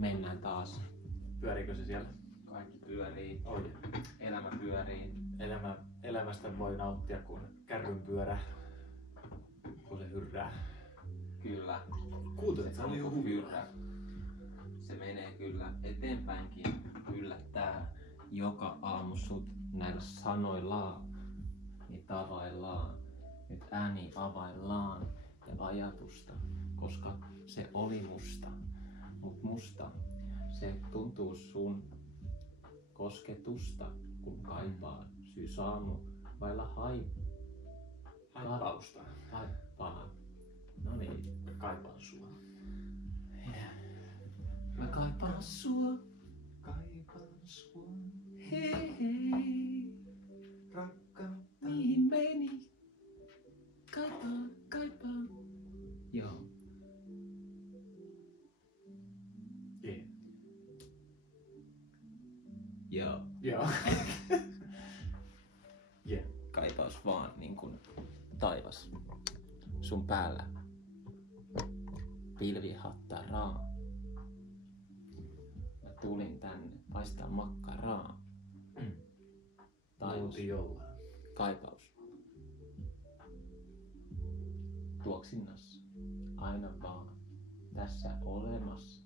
mennään taas. Pyöriikö se siellä? Kaikki pyörii. Oi. Elämä pyörii. Elämästä voi nauttia kun kärryn pyörä, kun se hyrrää. Kyllä. Kuuntelet radiohuvilaa. Se menee kyllä eteenpäinkin. Yllättää joka aamu sut näillä sanoillaan. Niin tavaillaan. Nyt ääni availlaan ja ajatusta, koska se oli musta. Mut musta se tuntuu sun kosketusta, kun kaipaa syysaamu vailla Haipausta. Haipaa. No niin. Kaipaan sua. Mä kaipaan sua. Kaipaan sua. Hei hei. Rakkautta. Mihin meni? Kaipaan. Joo. Yeah. Joo. Joo. Yeah. Kaipaus vaan niin kuin taivas sun päällä. Pilvi hattaraa. Mä tulin tänne paistaa makkaraa. Taivas. Luultiin jollain. Kaipaus. Tuoksinnassa. Aina vaan. Tässä olemassa.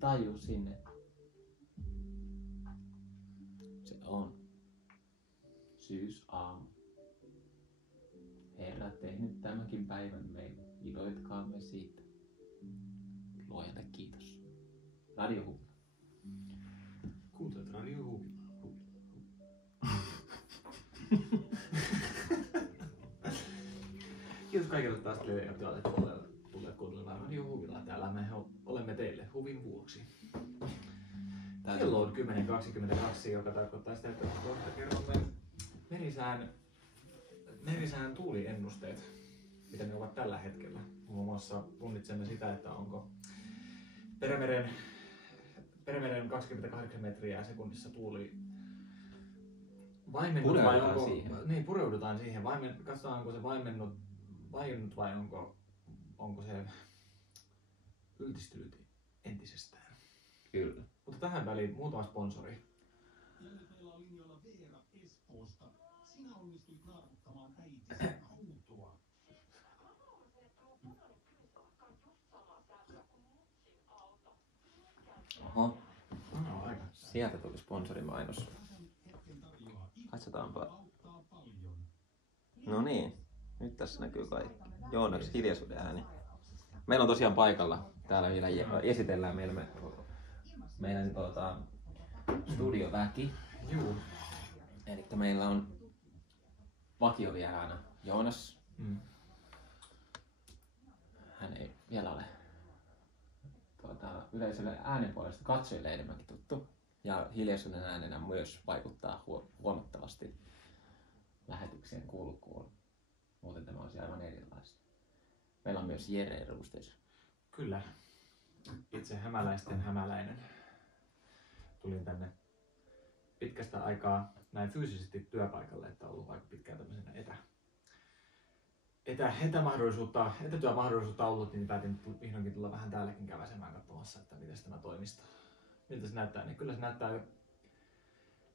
Tajusin, että se on syysaamu. Herra tehnyt tämänkin päivän meille. Iloitkaamme siitä. Luojalle kiitos. Radiohuvila. Kuuntelet radiohuvilaa. Kiitos kaikille taas teille, jotka olette tulleet kuuntelemaan radiohuvilaa. Täällä me olemme teille huvin vuoksi. Kello on 10.22, joka tarkoittaa sitä, että kohta kerromme merisään tuuliennusteet, mitä ne ovat tällä hetkellä. Muun muassa punnitsemme sitä, että onko Perämeren 28 metriä sekunnissa tuuli vaimennut vai onko... Siihen. Niin, pureudutaan siihen. Katsotaan, onko se vaiennut vai onko se yltistynyt entisestään. Kyllä. Mutta tähän väliin muutama sponsori. Jälleen meillä on linjoilla Veera Espoosta. Sinä onnistuit naarmuttamaan äitisi autoa. Oho. No, aika. Sieltä tuli sponsorimainos. Katsotaanpa. No niin. Nyt tässä näkyy kaikki. Joonas hiljaisuuden ääni. Meillä on tosiaan paikalla. Täällä vielä esitellään meidän studioväki. Juu. Eli meillä on vakiovieraana Joonas. Hän ei vielä ole yleisölle äänen puolesta katsojille enemmänkin tuttu. Ja hiljaisuuden äänenä myös vaikuttaa huomattavasti lähetyksien kulkuun. Muuten tämä olisi aivan erilaista. Meillä on myös Jere Roosters. Kyllä. Itse hämäläisten hämäläinen. Tulin tänne pitkästä aikaa näin fyysisesti työpaikalle, että on ollut aika pitkään tämmöisenä etätyömahdollisuutta ollut, niin päätin vihdoinkin tulla vähän täälläkin käväsemään katsomassa, että miten tämä toimisto, miltä se näyttää. Niin kyllä se näyttää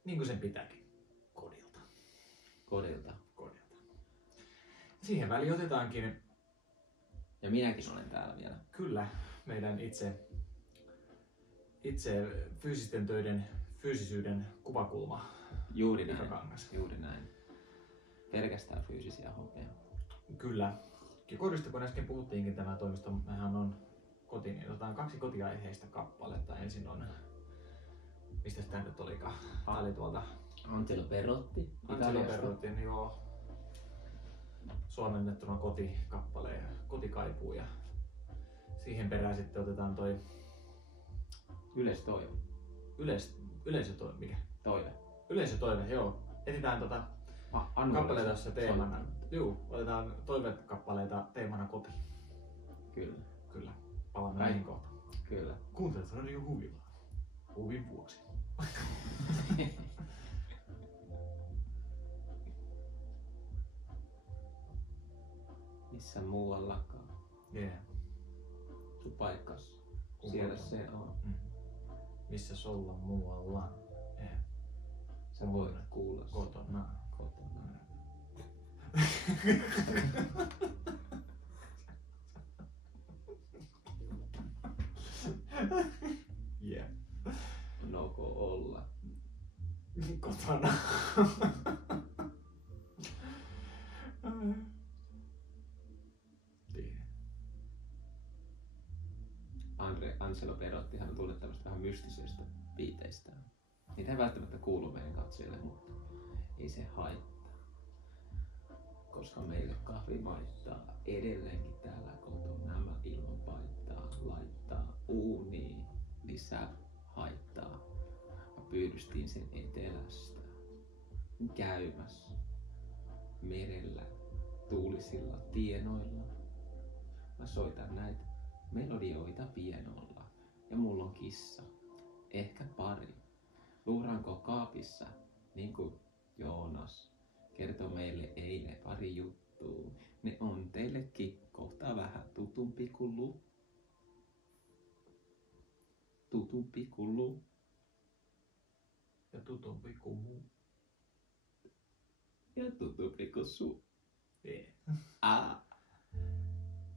niin kuin sen pitääkin, kodilta. Siihen väliin otetaankin. Ja minäkin olen täällä vielä. Kyllä, meidän itse fyysisten töiden fyysisyyden kuvakulma. Juuri näin. Ikakangas. Juuri näin. Pelkästään fyysisiä hommia. Kyllä. Ja kodista kun äsken puhuttiinkin tämä toimisto, mehän on koti, niin otetaan 2 kotiaiheista kappaletta. Ensin on, mistä tämä nyt olikaan? Tämä oli tuolta Angelo Perotti. Angelo Perottin, joo. Suomennettuna kotikappale ja kotikaipuu ja siihen sitten otetaan toi Yleistoive. Yleisötoive, mikä? Toive. Yleisötoive, joo. Etsitään kappaleita tässä teemana. Juu, otetaan toivekappaleita teemana koti. Kyllä. Kyllä. Palaamme näihin kohtaan. Kyllä. Kuuntelet radiohuvilaa. Huvin vuoksi. Missä muuallakaan. Yeah. Sun paikkas. Siellä se on. missä olla muualla. Sä voit kuulla Kotona. kotona. Yeah. Noko olla. Kotona. Angelo Perottihan on tullut tämmöistä vähän mystisestä piiteistä. Niitä ei välttämättä kuulu meidän katsojille, mutta ei se haittaa. Koska meille kahvi maittaa edelleenkin täällä kotona. Nämä ilman paittaa laittaa uuniin lisää haittaa. Mä pyydystin sen etelästä käymässä merellä tuulisilla tienoilla. Mä soitan näitä melodioita pianolla ja mulla on kissa, ehkä pari. Luuranko kaapissa, niin kuin Joonas kertoi meille eilen pari juttua. Ne on teillekin kohta vähän tutumpi kuin lu. Tutumpi kuin lu. Ja tutumpi kuin muu. Ja tutumpi kuin su. Yeah.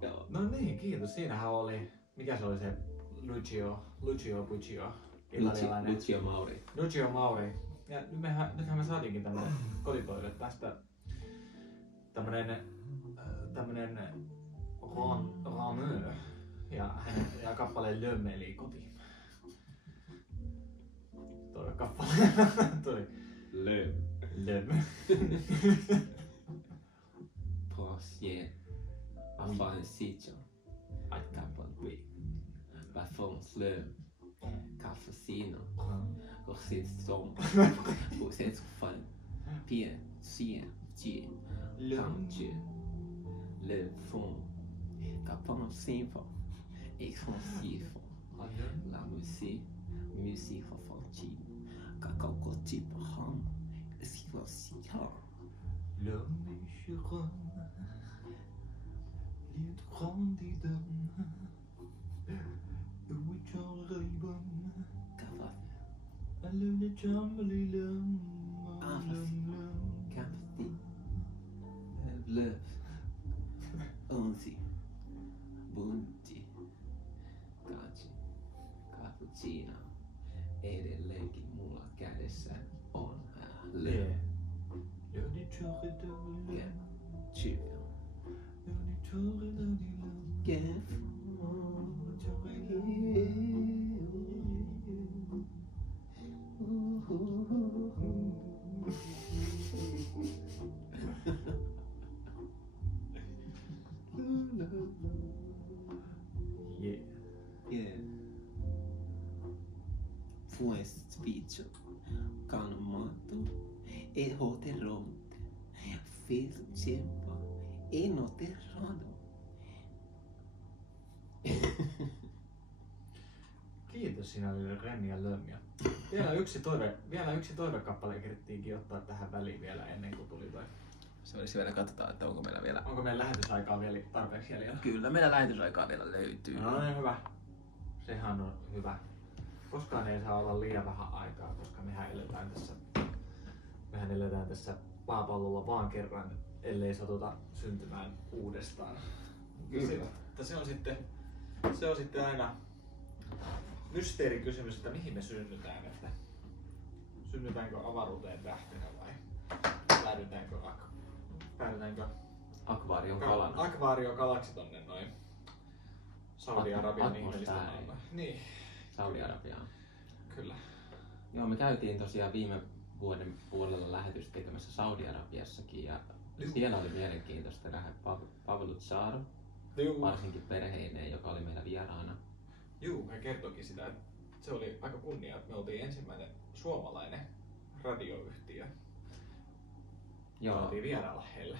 Joo. No niin, kiitos. Siinähän oli, mikä se oli se Lucio Puccio, italialainen. Lucio Mauri. Ja nythän me saatiinkin tämmönen kotitoive tästä. Tämmönen Rameux ja kappaleen Lömme eli kotiin. Toi kappale. Toi. Lömme. Prancien. Enfin un sitio. Campon qui. Bafons le. Cafecino. Corsin som. Corsin fan. Bien. Sien. Dieu. Dieu. Le fond. Capon simple. Expansif. La musique. Musique enfantine. Cacao côté par silencieux. L'homme est sur les grandes dames, which are ribbon, le jambly lum, Capti. Bluff. Onzi. Bunti. Kachi. Cappuccino. Edelleenkin mulla kädessä on löv. Typ. Fue spiccio, calmato e hoteronte, fez tempo e noterrado. Kiitos sinä Renni ja Lömmi. Vielä yksi toivekappale kerittiinkin ottaa tähän väliin vielä ennen kuin tuli toi. Se olisi vielä, katsotaan, että onko meillä lähetysaikaa vielä tarpeeksi jäljellä. Kyllä meillä lähetysaikaa vielä löytyy. No niin, hyvä. Sehän on hyvä. Koskaan ei saa olla liian vähän aikaa, koska mehän eletään tässä maapallolla vaan kerran, ellei satuta syntymään uudestaan. Kyllä. Se on sitten aina mysteerikysymys, että mihin me synnytään, että synnytäänkö avaruuteen tähtenä vai päädytäänkö akvaariokalaksi tonne noin Saudi-Arabian ihmeellistä maailmaa. Niin. Saudi-Arabiaan. Kyllä. Joo, me käytiin tosiaan viime vuoden puolella lähetystä tekemässä Saudi-Arabiassakin ja siellä oli mielenkiintoista nähdä Pavlu Tsar, varsinkin perheineen, joka oli meillä vieraana. Juu, hän kertoikin sitä, että se oli aika kunnia, että me oltiin ensimmäinen suomalainen radioyhtiö. Joo. Saatiin vierailla heille.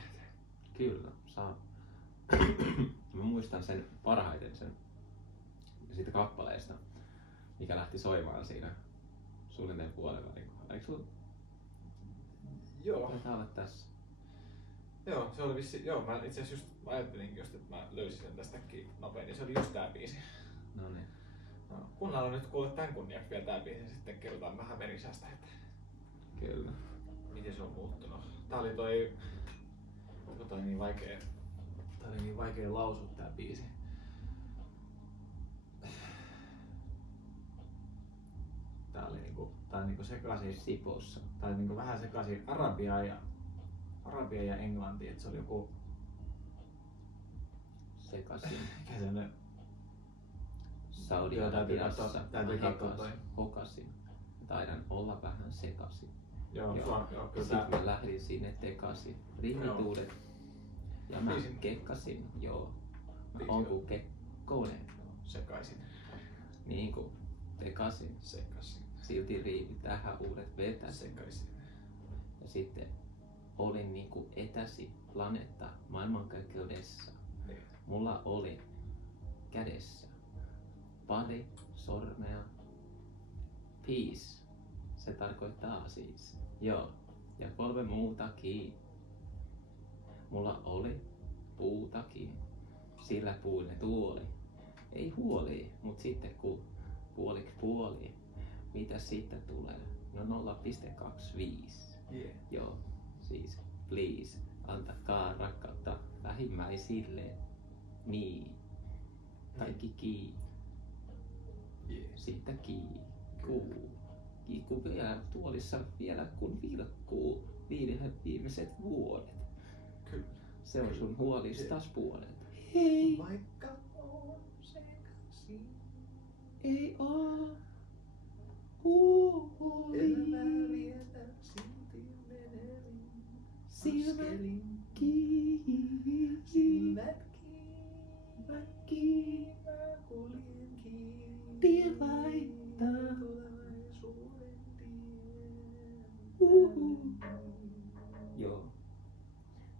Kyllä, saa. Mä muistan sen parhaiten siitä kappaleesta, mikä lähti soimaan siinä suunnilleen puolen välin kohdalla. Eikö sulla? Joo. Taitaa olla tässä. Joo, se oli vissi. Joo, mä itse asiassa just ajattelinkin just, että mä löysin sen tästäkin nopein, niin se oli just tää biisi. No niin. No, kuunnellaan nyt kuule tän kunniaksi vielä tää biisi, sitten kerrotaan vähän Merisästä, että Kyllä. miten se on muuttunut. Tää oli toi... Onko toi niin vaikea... Tää oli niin vaikea lausua tää biisi. Tää oli niinku sekaisin... Sipossa. Tää oli niinku vähän sekaisin arabia ja englantia, et se oli joku... Sekasin. Mikä se on? Saudi-Arabiassa Täytyy katsoa toi. hokasin. Taidan olla vähän sekasin. Joo, Joo. joo, kyllä Sitten tää... mä lähdin sinne tekaisin. Rinnituudet. Ja mä Biisin- kekkasin, joo. Mä Biisi oon on- kuin kekkonen. Sekaisin. Niin kuin tekasin. Sekaisin. Silti riivi tähän uudet vetäsin. Sekaisin. Ja sitten olin niinku etäsi planeetta maailmankaikkeudessa. Niin. Mulla oli kädessä pari sormea. Peace. Se tarkoittaa siis. Joo. Ja 3 muutakin. Mulla oli puutakin. Sillä puinen tuoli. Ei huoli, mut sitten kun puoli. Mitä siitä tulee? No 0,25. Yeah. Joo, siis please, antakaa rakkautta lähimmäisille. Niin. Kaikki kii. Yeah. Siitä kiikuu. Kiikuu vielä tuolissa vielä kun vilkkuu viimeiset vuodet. Kyllä. Se on sun huolistas puolet. Hei, Vaikka on sekaisin. ei oo. Elämää vietän silti menevin. Silmät Askelin. kiinni. Silmät Kiinni. mä kuljen kiinni. Tie laittaa. Tulevaisuuden tien. Uhu. Joo.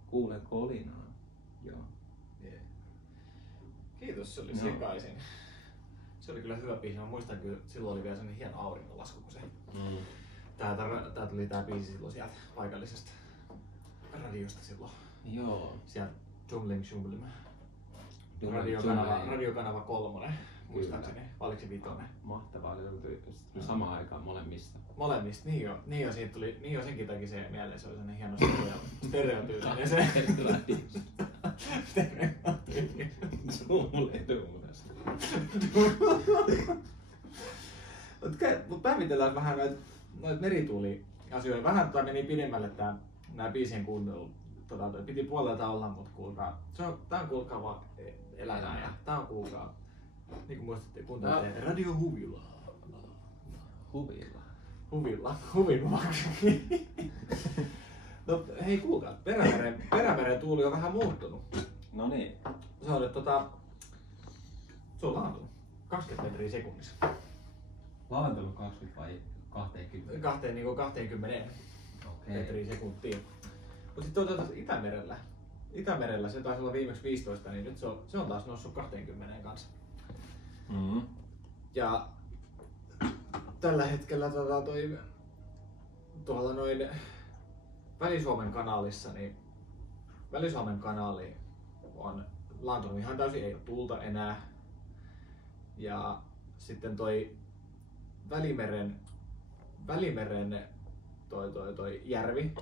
Kuulen kolinaa. Joo. Yeah. Kiitos, se oli No. sekaisin. Se oli kyllä hyvä biisi. Mä muistan kyllä, että silloin oli vielä sellainen hieno auringonlasku, kun se... Tää tuli tää biisi silloin sieltä paikallisesta radiosta silloin. Joo. Sieltä Jumling Jumlim. Jumling. Radiokanava 3, muistaakseni. Vai oliko se 5? Mahtavaa. Löytyi samaan aikaan molemmista. Molemmista, niin jo siitä tuli, niin jo senkin takia se mieleen, se oli sellainen hieno stereotyylinen se. Stereotyylinen. Sulle duunasta. Mut päivitellään vähän noit merituuliasioita. Vähän meni pidemmälle nää biisien kuuntelu. Piti puolelta olla, mut kuulkaa. Tää on kuulkaa vaan elämää ja tää on kuulkaa. Niinku muistatte, kuuntelette Radio Huvila. Huvin vuoksi. No hei kuulkaa, Perämeren tuuli on vähän muuttunut. No niin. Se on laantunut 20 metriä sekunnissa. Laaventunut 20 vai 20? 20 metriä sekuntia. Mut sit Itämerellä se taisi olla viimeksi 15, niin nyt se on taas noussut 20 kanssa. Mm-hmm. Ja tällä hetkellä tuolla noin Väli-Suomen kanaalissa, niin Väli-Suomen kanaali on laantunut ihan täysin, ei ole tuulta enää. Ja sitten toi Välimeren toi järvi,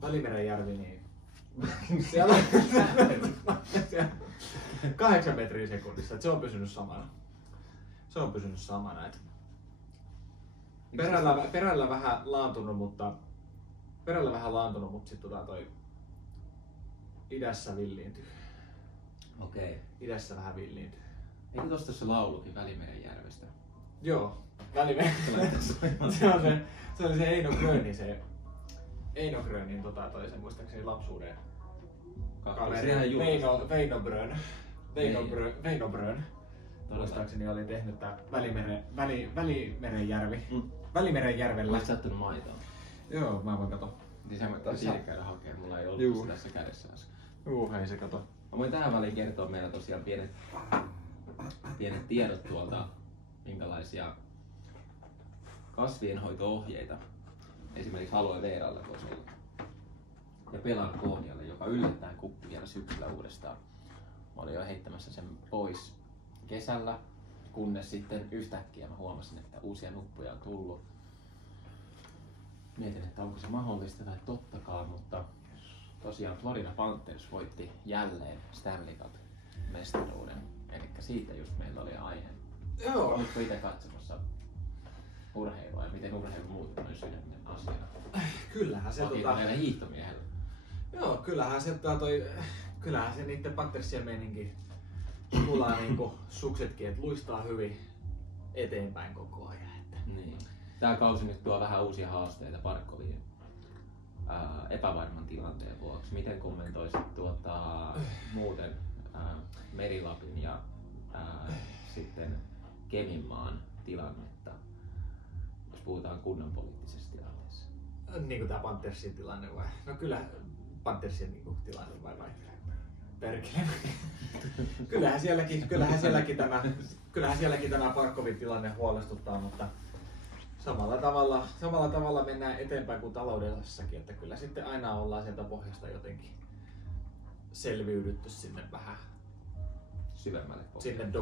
Välimeren järvi, niin siellä 8 metriä sekunnissa, että se on pysynyt samana. Et perällä vähän laantunut, mutta sitten toi idässä villiintyy. Okei. Idässä vähän villiintyy. Eikö tosta se laulukin Välimeren järvestä? Joo, Välimeren. se oli se Eino Grönin toisen muistaakseni lapsuuden kaveri. Veino Brön. Muistaakseni oli tehnyt tää Välimeren järvi. Välimeren järvellä. Olet sattunut maitoa. Joo, mä voin katsoa. Niin sä voit siitä käydä hakemaan, mulla ei ollut Juu. tässä kädessä äsken. Hei se kato. Mä voin tähän väliin kertoa meillä tosiaan pienet tiedot tuolta, minkälaisia kasvienhoito-ohjeita esimerkiksi aloe veralla voisi olla. Ja pelargonialle, joka yllättäen kukki vielä syksyllä uudestaan. Mä olin jo heittämässä sen pois kesällä, kunnes sitten yhtäkkiä mä huomasin, että uusia nuppuja on tullut. Mietin, että onko se mahdollista tai tottakaan, mutta tosiaan Florida Panthers voitti jälleen Stanley Cup-mestaruuden. Eli siitä just meillä oli aihe. Joo. Oletko itse katsomassa urheilua ja miten urheilu muuten on sydämen asiana? Kyllähän se Meillä hiihtomiehellä. Joo, kyllähän se niitten Panthersien meininki kulaa niinku suksetkin, että luistaa hyvin eteenpäin koko ajan. Että. Niin. Tää kausi nyt tuo vähän uusia haasteita Parkkoviin epävarman tilanteen vuoksi. Miten kommentoisit muuten Merilapin ja sitten Keminmaan tilannetta, jos puhutaan kunnan poliittisesta tilanteessa? Niinku tää Panthersin tilanne vai? No kyllä Panthersin niinku tilanne vai? Perkele. kyllähän sielläkin tämä Parkkovin tilanne huolestuttaa, mutta samalla tavalla mennään eteenpäin kuin taloudellisessakin, että kyllä sitten aina ollaan sieltä pohjasta jotenkin selviydytty sinne vähän Syvemmälle pohjalle. sinne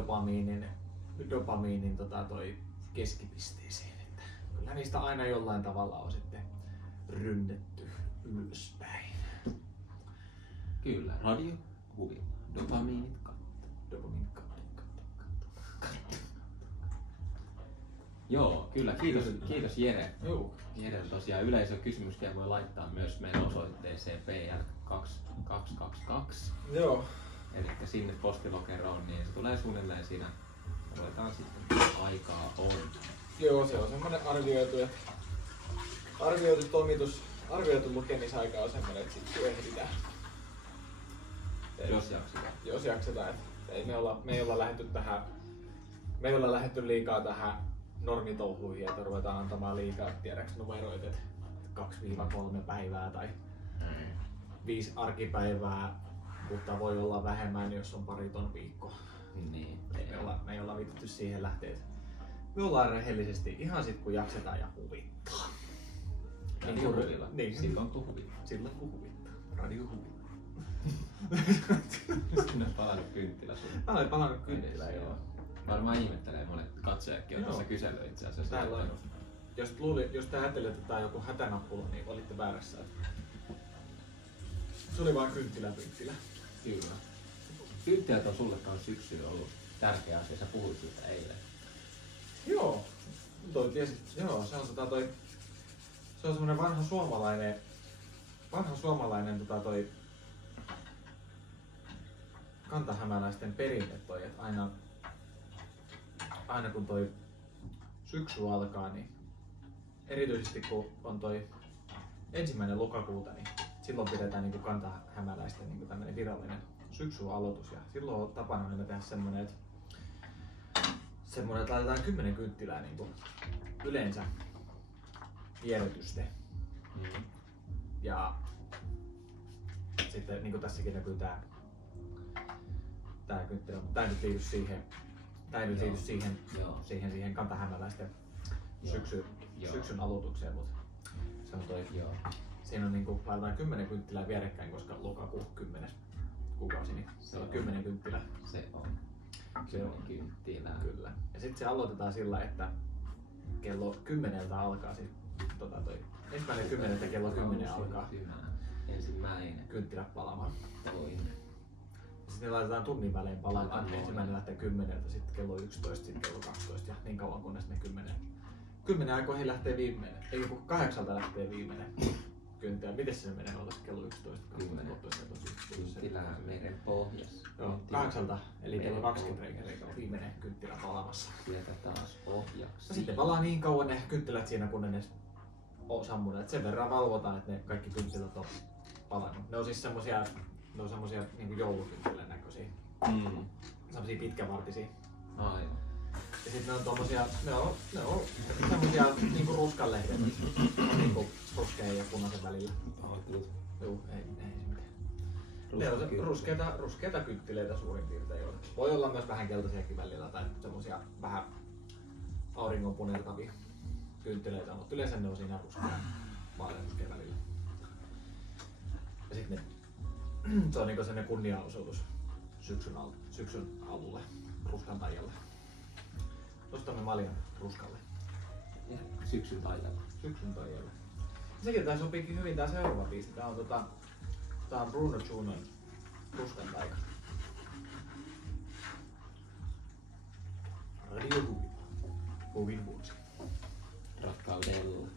dopamiinin toi keskipisteeseen, että kyllä niistä aina jollain tavalla on sitten rynnetty ylöspäin. Kyllä, radio huvilla. Dopamiinit katto. Dopamiinit katto. Joo, kyllä. Kiitos Jere. Joo. Jere tosiaan yleisökysymyksiä voi laittaa myös meidän osoitteeseen PR2222. Joo. Eli sinne postilokeroon, niin se tulee suunnilleen siinä. Ruvetaan sitten aikaa on. Joo, se on semmoinen arvioitu lukemisaika on semmoinen, että sit ehditään. Jos jaksetaan. Ei me ei olla lähdetty liikaa tähän normitouhuihin, että ruvetaan antamaan liikaa tiedäks numeroita, että 2-3 päivää tai 5 arkipäivää, mutta voi olla vähemmän, jos on pariton viikko. Niin. Me ei olla viitetty siihen lähteä. Me ollaan rehellisesti ihan sit kun jaksetaan ja huvittaa. Niin, silloin kun huvittaa. Silloin kun huvittaa. Radio huvittaa. Sinne on palannut kynttilä sun. Mä olen palannut kynttilä, joo. Varmaan ihmettelee monet katsojatkin on tuossa kysellyt itse asiassa. Täällä on, jos te ajattelee, että tää on joku hätänappula, niin olitte väärässä. Se oli vaan kynttilä. Kyllä. Kynttilät on sulle kanssa syksyllä ollut tärkeä asia, sä puhuit siitä eilen. Joo. Se on semmonen vanha suomalainen toi kantahämäläisten perinne toi, että aina kun toi syksy alkaa, niin erityisesti kun on toi 1. lokakuuta, niin silloin pidetään niinku kantahämäläisten niinku tämmönen virallinen syksyaloitus. Ja silloin on tapana me tehdä semmonen, että laitetaan 10 kynttilää niinku yleensä kierrätyste. Ja sitten niinku tässäkin näkyy tää kynttilä, mutta tää ei nyt liity siihen kantahämäläisten syksyn aloitukseen, mutta se on toi. Siinä on niinku laitetaan 10 kynttilää vierekkäin, koska lokakuu 10. kuukausi, niin se on 10 kynttilää. Se on 10 kynttilää. Kyllä. Ja sitten se aloitetaan sillä, että kello 10 alkaa toi 1.10. kello 10 alkaa kynttilät palamaan. Sitten ne laitetaan tunnin välein palamaan. Ensimmäinen lähtee 10, sitten kello 11, sitten kello 12 ja niin kauan kunnes ne 10 aikoihin lähtee viimeinen. Ei kun 8 lähtee viimeinen kynttilä. Miten se menee olla kello 11? 12, kynttilää meren pohjassa. Joo, 8 eli kello 20 viimeinen kynttilä palamassa. Sieltä taas pohjaksi. Sitten palaa niin kauan ne kynttilät siinä, kun ne on sammuneet. Sen verran valvotaan, että ne kaikki kynttilät on palannut. Ne on siis semmosia niinku joulukynttilän näköisiä. Semmosia pitkävartisia. Aivan. Ja sit ne on tommosia, ne on semmosia niinku ruskanlehdet. Niinku ruskean ja punaisen välillä. Juu, ei se mitään. Ne on ruskeita kynttileitä suurin piirtein. Voi olla myös vähän keltaisiakin välillä tai semmosia vähän auringon punertavia kynttileitä, mutta yleensä ne on siinä vaaleanruskeen välillä. Ja sitten se on niinku sellainen kunnianosoitus syksyn alulle ruskantajalle. Ostamme maljan Ruskalle. Ja syksyn taidalla. Syksyn toijalla. Sekin tää sopiikin hyvin tää seuraava biisi. Tää on Bruno Junon Ruskan taika. Radio Huvin vuosi. Rakkaudella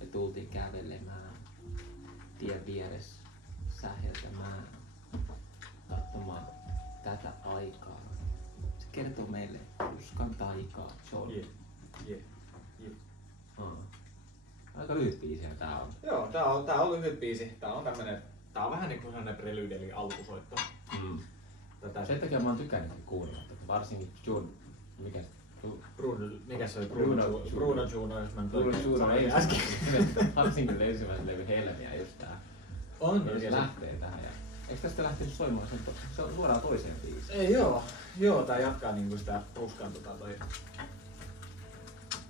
me tultiin kävelemään tien vieressä säheltämään, katsomaan tätä aikaa. Se kertoo meille Ruskan taikaa. Se on aika lyhyt biisiä tää on. Joo, tää on lyhyt biisi. Tää on vähän niinku sellainen prelude eli alkusoitto. Sen takia mä oon tykännyt kuunnella tätä, varsinkin Mikä se oli? Bruno Juno, jos mä nyt Bruno oikein Juno sanoin ei äsken. varsinkin ensimmäisen levy Helmiä just tää. On. Se lähtee tähän. Eikö tästä lähtenyt soimaan se on suoraan toiseen biisiin? Ei joo, tää jatkaa niinku sitä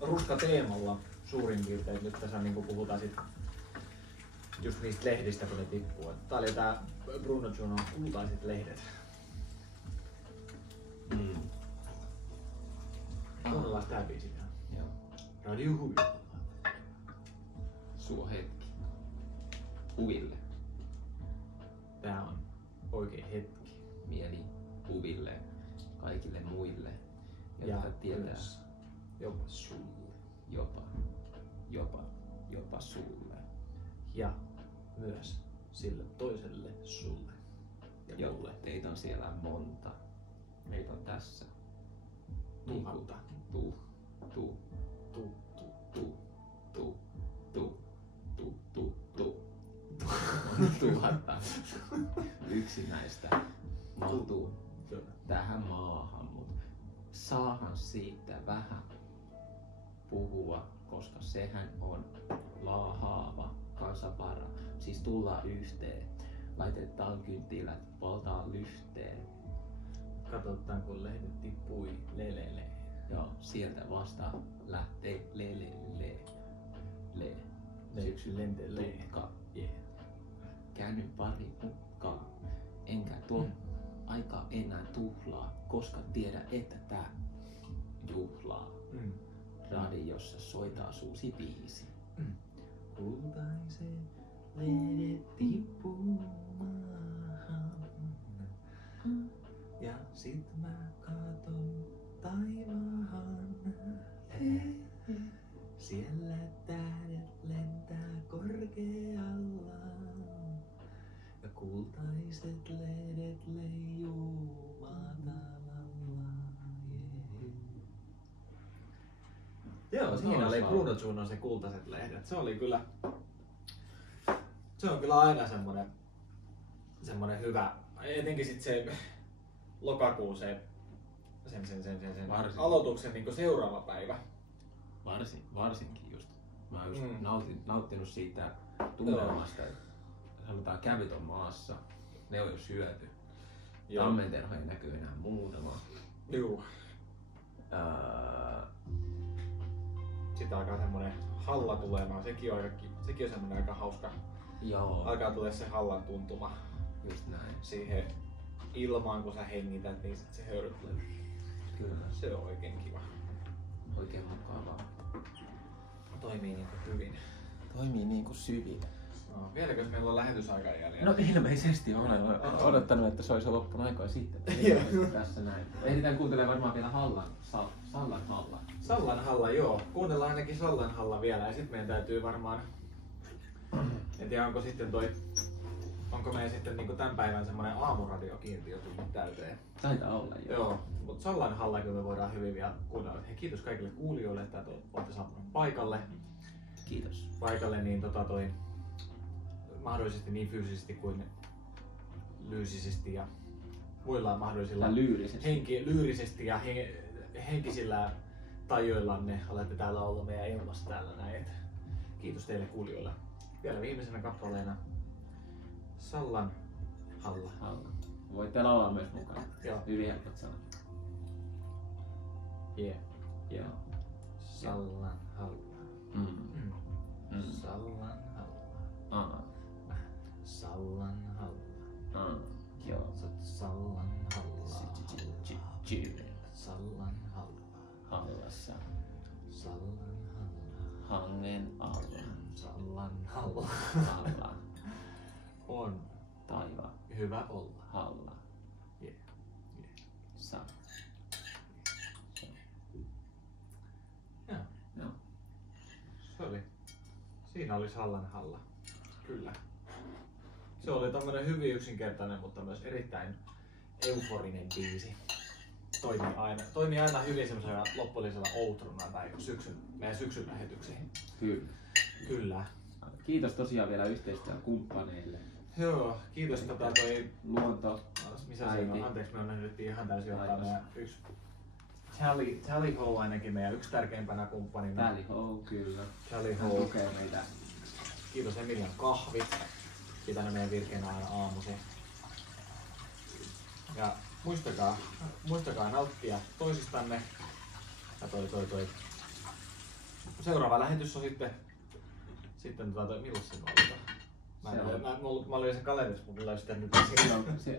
ruska teemalla suurin piirtein. Nyt tässä niinku puhutaan sit just niistä lehdistä kun ne tippuu. Tää oli tää Bruno Juno kultaiset lehdet. Kuunnellaan tää biisi vielä. Joo. Radio Huvi. Suo hetki. Huville. Tää on oikein hetki. Mieli huville. Kaikille muille. Jotka tietää. Myös jopa sulle. Jopa sulle. Ja myös sille toiselle sulle. Ja mulle. Teitä on siellä monta. Meitä on tässä. Tuhatta. Tu. Tuhatta. Yksinäistä mahtuu tähän maahan, mut saahan siitä vähän puhua, koska sehän on laahaava kansanvara. Siis tullaan yhteen, laitetaan kynttilät, poltaan lyhteen. Katsotaan kun lehdet tippui lelele. Joo, sieltä vasta lähtee lelele. Syksy lentelee. Tukka. Yeah. Käännyn pari mukkaa, enkä tuo aikaa enää tuhlaa, koska tiedä, että tää juhlaa. Radiossa soitaa uusi biisi. Kultaisen lehdet tippuu maahan. Ja sit mä katon taivaahan. Siellä tähdet lentää korkealla. Ja kultaiset lehdet leijuu matalalla. Joo, siinä oli Bruno Junon se kultaiset lehdet. Se oli kyllä... Se on kyllä aina semmonen hyvä. Etenkin sit se lokakuu sen aloituksen niinku seuraava päivä. Varsinkin just. Mä oon just nauttinut siitä tunnelmasta, että sanotaan kävyt on maassa, ne on jo syöty. Tammenterhoja näkyy enää muutama. Juu. Sitten alkaa semmonen halla tulemaan, sekin on semmonen aika hauska. Joo. Alkaa tulee se hallan tuntuma. Just näin. Siihen ilmaan kun sä hengität, niin sit se höyryttelee. Kyllä. Se on oikein kiva. Oikein mukavaa. Toimii niinku hyvin. Toimii niinku syvin. No, vieläkö meillä on lähetysaika jäljellä? No ilmeisesti olen odottanut, että se olisi loppunut aikaa sitten. Tässä näin. Ehditään kuuntelemaan varmaan vielä Sallan Halla. Sallan Halla, joo. Kuunnellaan ainakin Sallan Halla vielä ja sit meidän täytyy varmaan... En tiedä onko meidän sitten niinku tän päivän semmonen aamuradiokiintiö tullut täyteen. Taitaa olla Joo, mutta Sallan Halla kyllä me voidaan hyvin vielä kuunnella. Hei, kiitos kaikille kuulijoille, että olette saapuneet paikalle. Kiitos. Paikalle niin mahdollisesti niin fyysisesti kuin lyysisesti ja muilla mahdollisilla lyyrisesti ja henkisillä tajoillanne olette täällä ollut meidän ilmassa täällä näin. Kiitos teille kuulijoille. Vielä viimeisenä kappaleena Sallan Halla. Voitte laulaa myös mukana. Joo. Hyvin helpot sanat. Yeah. Joo. Sallan Halla. Sallan Halla. Sallan Halla. Joo. Sallan Halla. Sallan Halla. Hallassa. hangen alla. Sallan alla. Alla. On Taivaan hyvä olla. alla. Yeah. Sa. Joo. Joo. Se oli. Siinä oli Sallan halla. Kyllä. Se oli tämmönen hyvin yksinkertainen, mutta myös erittäin euforinen biisi. Toimii aina hyvin semmoisella loppulisella outrona tai meidän syksyn lähetyksiin. Kyllä. Kyllä. Kiitos tosiaan vielä yhteistyökumppaneille. Joo, kiitos toi Luonto. missä siinä on? Anteeksi, me mennyttiin ihan täysin ottaa meidän yksi Tally Ho ainakin meidän yksi tärkeimpänä kumppanina. Tally Ho, kyllä. Tally Hän Ho. tukee meitä. Kiitos Emilian kahvit. Pitänyt meidän virkeänä aina aamuisin. Ja muistakaa nauttia toisistanne. Ja toi. Seuraava lähetys on sitten milloin se oli? Mä olin se kalenterissa, mutta mulla ei sitä nyt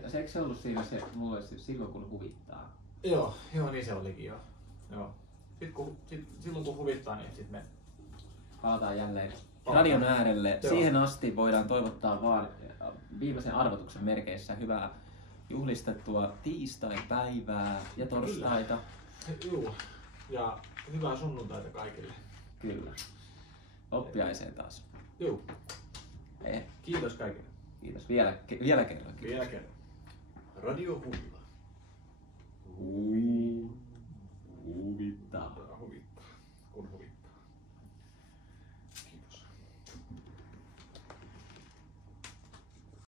Se eikö se ollut siinä se mulle silloin kun huvittaa? Joo, niin se olikin jo. Joo. Silloin kun huvittaa, niin sitten me Palataan jälleen radion äärelle. Joo. Siihen asti voidaan toivottaa vaan viimeisen arvotuksen merkeissä hyvää juhlistettua tiistai-päivää ja torstaita. Joo. Ja hyvää sunnuntaita kaikille. Kyllä. Oppiaiseen taas. Joo. Kiitos kaikille. Kiitos vielä kerran. Vielä kerran. Radio Hulla. Hui.